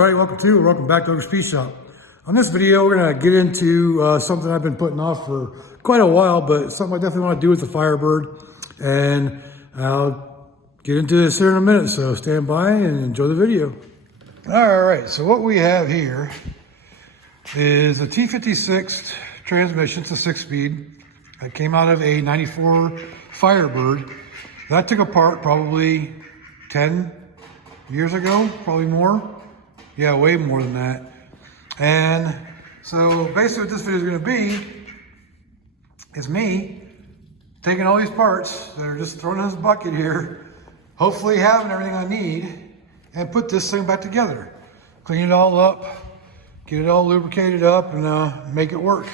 everybody, welcome back to Ogre Speed Shop. On this video, we're going to get into something I've been putting off for quite a while, but something I definitely want to do with the Firebird. And I'll get into this here in a minute, so stand by and enjoy the video. All right, so what we have here is a T56 transmission. It's a 6-speed. That came out of a 94 Firebird. That took apart probably 10 years ago, probably more. Yeah, way more than that. And so basically what this video is going to be is me taking all these parts that are just thrown in this bucket here, hopefully having everything I need, and put this thing back together. Clean it all up, get it all lubricated up, and make it work.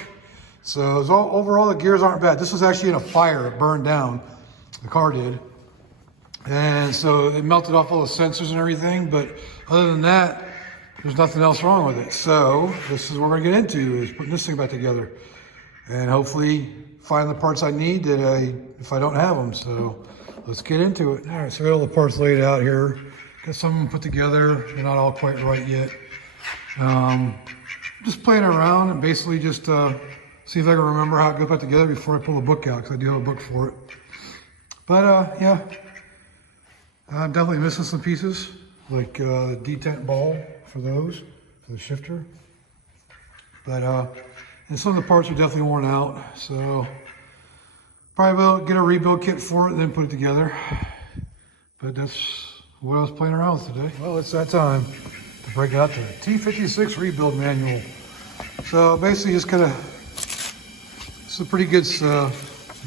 So overall, the gears aren't bad. This was actually in a fire. It burned down. The car did. And so it melted off all the sensors and everything, but other than that, there's nothing else wrong with it. So this is what we're gonna get into, is putting this thing back together and hopefully find the parts I need if I don't have them. So let's get into it. All right, so I got all the parts laid out here. Got some of them put together. They're not all quite right yet. Just playing around and basically just see if I can remember how it goes back together before I pull the book out, because I do have a book for it. But yeah, I'm definitely missing some pieces, like the detent ball for those, for the shifter. But and some of the parts are definitely worn out, so probably will get a rebuild kit for it and then put it together. But that's what I was playing around with today. Well, it's that time to break out the T56 rebuild manual. So basically just it's a pretty good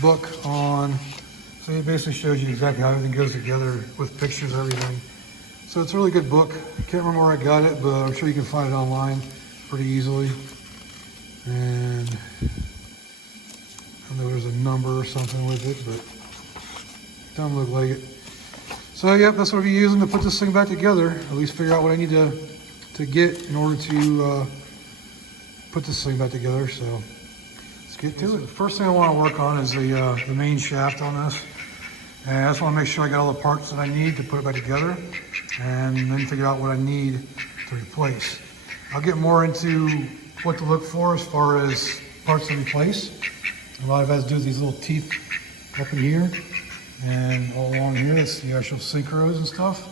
book on, so it basically shows you exactly how everything goes together with pictures and everything. So it's a really good book. Can't remember where I got it, but I'm sure you can find it online pretty easily. And I know there's a number or something with it, but doesn't look like it. So yep, that's what I'll be using to put this thing back together. At least figure out what I need to get in order to put this thing back together. So let's get to it. The first thing I want to work on is the main shaft on this. And I just want to make sure I got all the parts that I need to put it back together, and then figure out what I need to replace. I'll get more into what to look for as far as parts to replace. A lot of it has to do with these little teeth up in here and all along here. That's the actual synchros and stuff.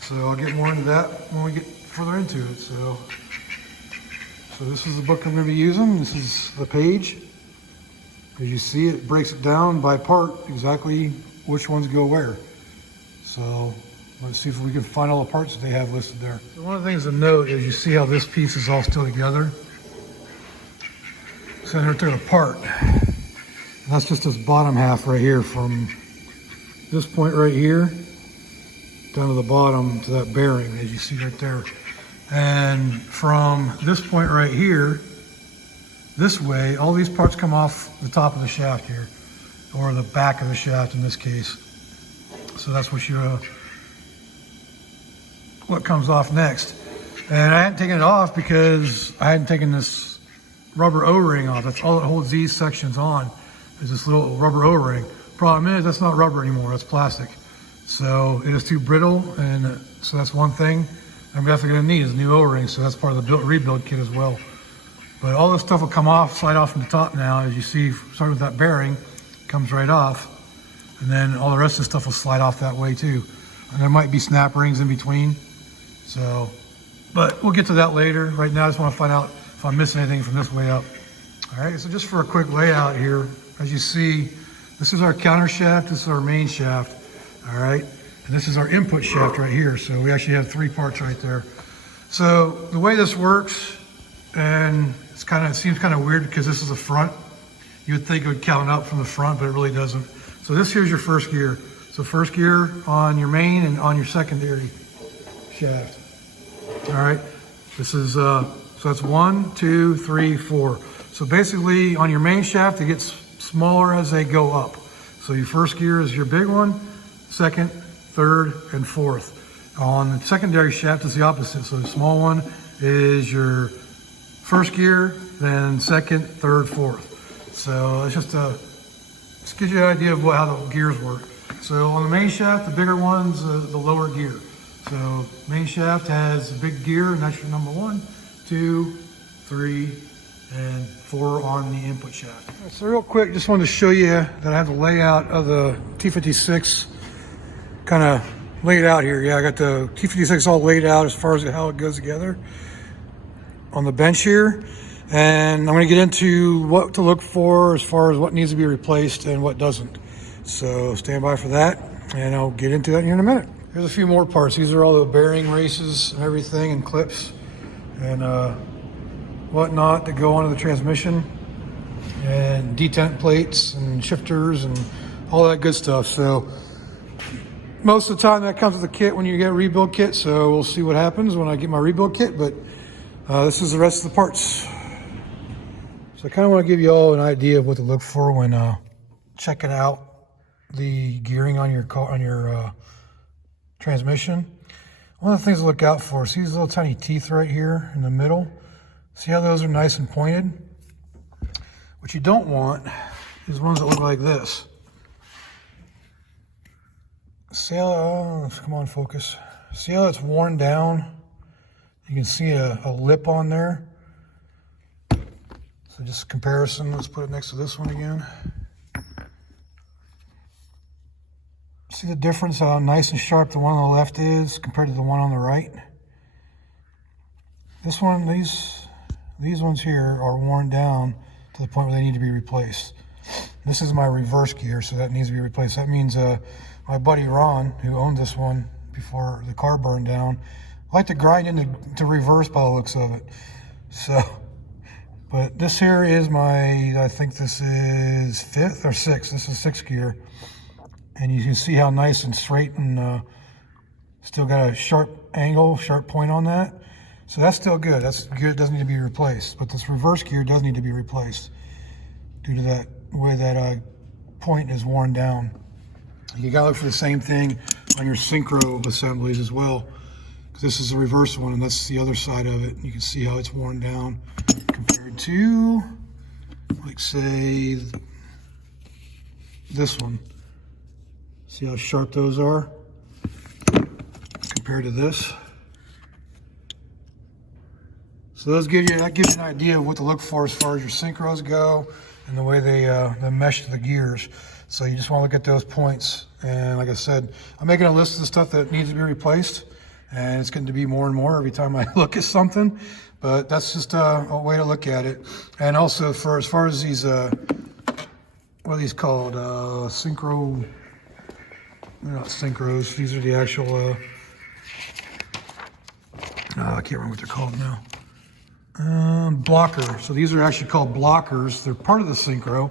So I'll get more into that when we get further into it. So this is the book I'm going to be using. This is the page. As you see, it breaks it down by part exactly which ones go where. So let's see if we can find all the parts that they have listed there. So one of the things to note is you see how this piece is all still together. So they're taken apart. And that's just this bottom half right here, from this point right here down to the bottom to that bearing, as you see right there. And from this point right here, this way, all these parts come off the top of the shaft here, or the back of the shaft in this case. So that's what comes off next. And I hadn't taken it off because I hadn't taken this rubber O-ring off. That's all that holds these sections on, is this little rubber O-ring. Problem is, that's not rubber anymore, that's plastic. So it is too brittle, and so that's one thing I'm definitely gonna need is a new O-ring, so that's part of the rebuild kit as well. But all this stuff will come off, slide off from the top now, as you see, starting with that bearing, comes right off. And then all the rest of the stuff will slide off that way too. And there might be snap rings in between. So, but we'll get to that later. Right now, I just want to find out if I'm missing anything from this way up. All right, so just for a quick layout here, as you see, this is our counter shaft, this is our main shaft, all right? And this is our input shaft right here. So we actually have 3 parts right there. So the way this works, and it seems kind of weird because this is the front. You would think it would count up from the front, but it really doesn't. So this here's your first gear. So first gear on your main and on your secondary shaft. All right, this is, so that's 1, 2, 3, 4. So basically on your main shaft, it gets smaller as they go up. So your first gear is your big one, second, third, and fourth. On the secondary shaft is the opposite. So the small one is your first gear, then second, third, fourth. So it's just gives you an idea of how the gears work. So on the main shaft, the bigger one's the lower gear. So main shaft has a big gear, and that's your number 1, 2, 3, and 4 on the input shaft. Right, so real quick, just wanted to show you that I have the layout of the T56 kind of laid out here. Yeah, I got the T56 all laid out as far as how it goes together on the bench here. And I'm going to get into what to look for as far as what needs to be replaced and what doesn't. So stand by for that, and I'll get into that here in a minute. Here's a few more parts. These are all the bearing races and everything, and clips and whatnot that go onto the transmission, and detent plates and shifters and all that good stuff. So most of the time that comes with the kit when you get a rebuild kit. So we'll see what happens when I get my rebuild kit, but this is the rest of the parts. So I kind of want to give you all an idea of what to look for when checking out the gearing on your car, on your transmission. One of the things to look out for is these little tiny teeth right here in the middle. See how those are nice and pointed? What you don't want is ones that look like this. See how, come on, focus. See how it's worn down? You can see a lip on there. So just comparison, let's put it next to this one again. See the difference, how nice and sharp the one on the left is compared to the one on the right? This one, these ones here are worn down to the point where they need to be replaced. This is my reverse gear, so that needs to be replaced. That means my buddy Ron, who owned this one before the car burned down, liked to grind into reverse by the looks of it. So, but this here is my, I think this is 5th or 6th. This is 6th gear. And you can see how nice and straight and still got a sharp angle, sharp point on that. So that's still good. That's good. It doesn't need to be replaced. But this reverse gear does need to be replaced due to that way that point is worn down. You gotta look for the same thing on your synchro assemblies as well. This is the reverse one, and that's the other side of it. You can see how it's worn down compared to, like, say, this one. See how sharp those are compared to this. So that gives you an idea of what to look for as far as your synchros go and the way they mesh the gears. So you just want to look at those points. And like I said, I'm making a list of the stuff that needs to be replaced, and it's going to be more and more every time I look at something. But that's just a way to look at it. And also for as far as these, what are these called? Synchro. They're not synchros. These are the actual. I can't remember what they're called now. Blocker. So these are actually called blockers. They're part of the synchro.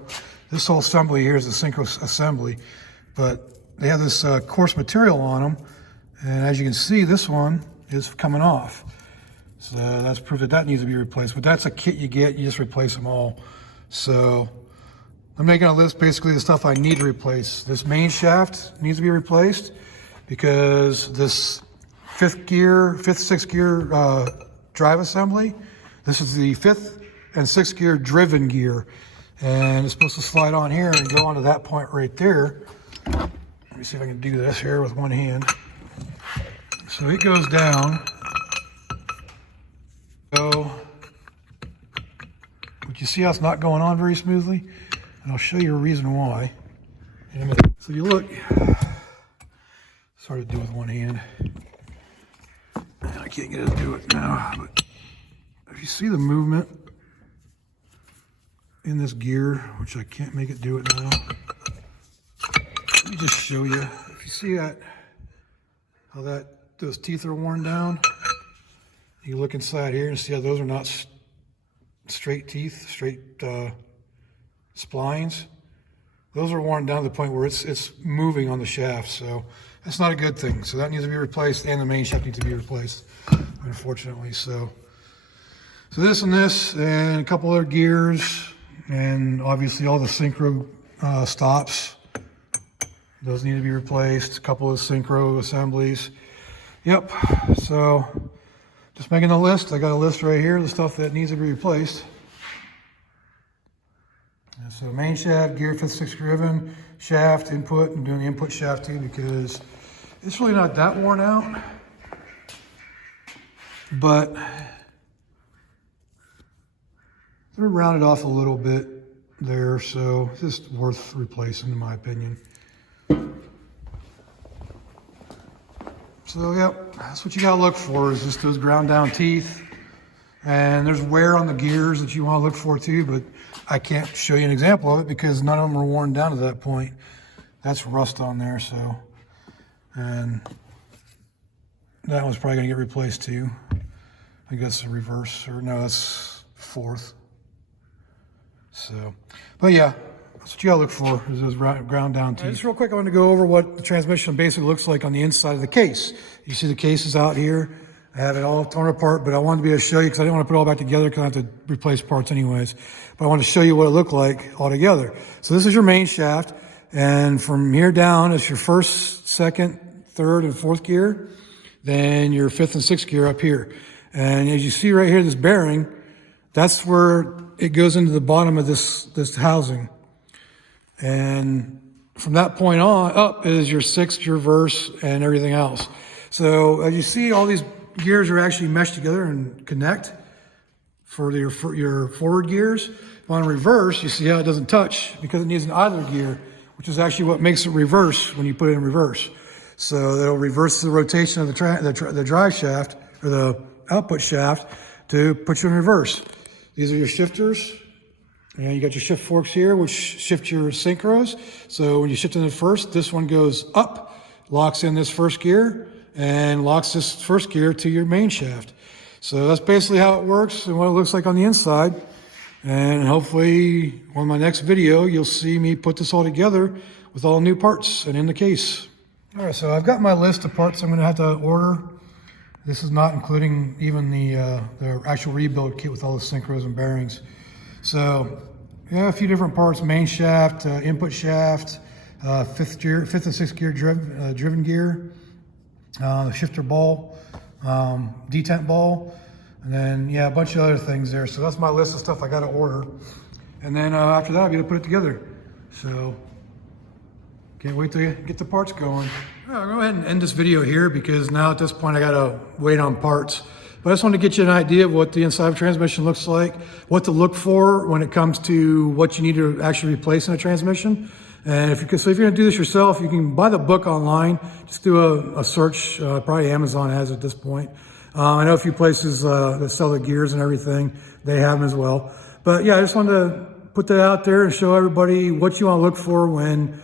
This whole assembly here is the synchro assembly, but they have this coarse material on them, and as you can see, this one is coming off. So that's proof that that needs to be replaced. But that's a kit you get. You just replace them all. So I'm making a list, basically the stuff I need to replace. This main shaft needs to be replaced because this 5th, 6th gear drive assembly. This is the 5th and 6th gear driven gear, and it's supposed to slide on here and go onto that point right there. Let me see if I can do this here with one hand. So it goes down. So, but you see how it's not going on very smoothly? And I'll show you a reason why in a minute. So you look, it's hard to do with one hand. I can't get it to do it now, but if you see the movement in this gear, which I can't make it do it now, let me just show you. If you see that, how those teeth are worn down, you look inside here and see how those are not straight teeth, straight splines. Those are worn down to the point where it's moving on the shaft, so that's not a good thing. So that needs to be replaced, and the main shaft needs to be replaced, unfortunately. So this and this, and a couple other gears, and obviously all the synchro stops. Those need to be replaced. A couple of synchro assemblies. Yep. So just making a list. I got a list right here, the stuff that needs to be replaced. So main shaft, gear 5th, 6th driven, shaft, input, and doing the input shaft too, because it's really not that worn out. but they're rounded off a little bit there, so it's just worth replacing in my opinion. So yeah, that's what you gotta look for, is just those ground down teeth. And there's wear on the gears that you want to look for too, but I can't show you an example of it because none of them are worn down to that point. That's rust on there, so. And that one's probably gonna get replaced too. I guess the reverse, or no, that's fourth. So, but yeah, that's what you gotta look for, is those ground down teeth. Just real quick, I want to go over what the transmission basically looks like on the inside of the case. You see the case is out here. I have it all torn apart, but I wanted to be able to show you because I didn't want to put it all back together because I have to replace parts anyways. But I want to show you what it looked like all together. So this is your main shaft, and from here down is your first, second, third, and fourth gear. Then your fifth and sixth gear up here. And as you see right here, this bearing, that's where it goes into the bottom of this housing. And from that point on up is your sixth, your reverse, and everything else. So as you see, all these gears are actually meshed together and connect for your forward gears. On reverse, you see how it doesn't touch because it needs an idler gear, which is actually what makes it reverse when you put it in reverse. So that'll reverse the rotation of the drive shaft or the output shaft to put you in reverse. These are your shifters, and you got your shift forks here, which shift your synchros. So when you shift in the first, this one goes up, locks in this first gear, and locks this first gear to your main shaft. So that's basically how it works and what it looks like on the inside. And hopefully on my next video, you'll see me put this all together with all new parts and in the case. All right, so I've got my list of parts I'm gonna have to order. This is not including even the actual rebuild kit with all the synchros and bearings. So yeah, a few different parts: main shaft, input shaft, fifth and sixth gear driven gear, the shifter ball, detent ball, and then yeah, a bunch of other things there. So that's my list of stuff I got to order, and then after that I'm gonna put it together. So can't wait to get the parts going. I'll go ahead and end this video here because now at this point I gotta wait on parts. But I just wanted to get you an idea of what the inside of a transmission looks like, what to look for when it comes to what you need to actually replace in a transmission. And if you're gonna do this yourself, you can buy the book online. Just do a search, probably Amazon has it at this point. I know a few places that sell the gears and everything, they have them as well. But yeah, I just wanted to put that out there and show everybody what you wanna look for when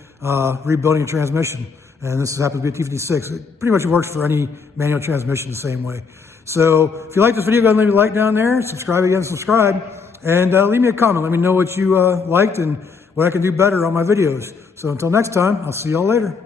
rebuilding a transmission. And this happens to be a T56. It pretty much works for any manual transmission the same way. So if you like this video, go ahead and leave a like down there. Subscribe again, and leave me a comment. Let me know what you liked and what I can do better on my videos. So until next time, I'll see y'all later.